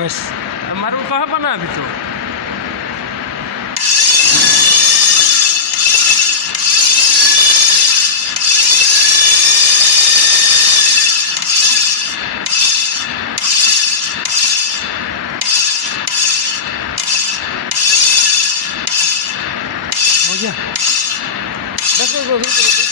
बस मारो कहाँ बना अभी तो हो गया 10 मिनट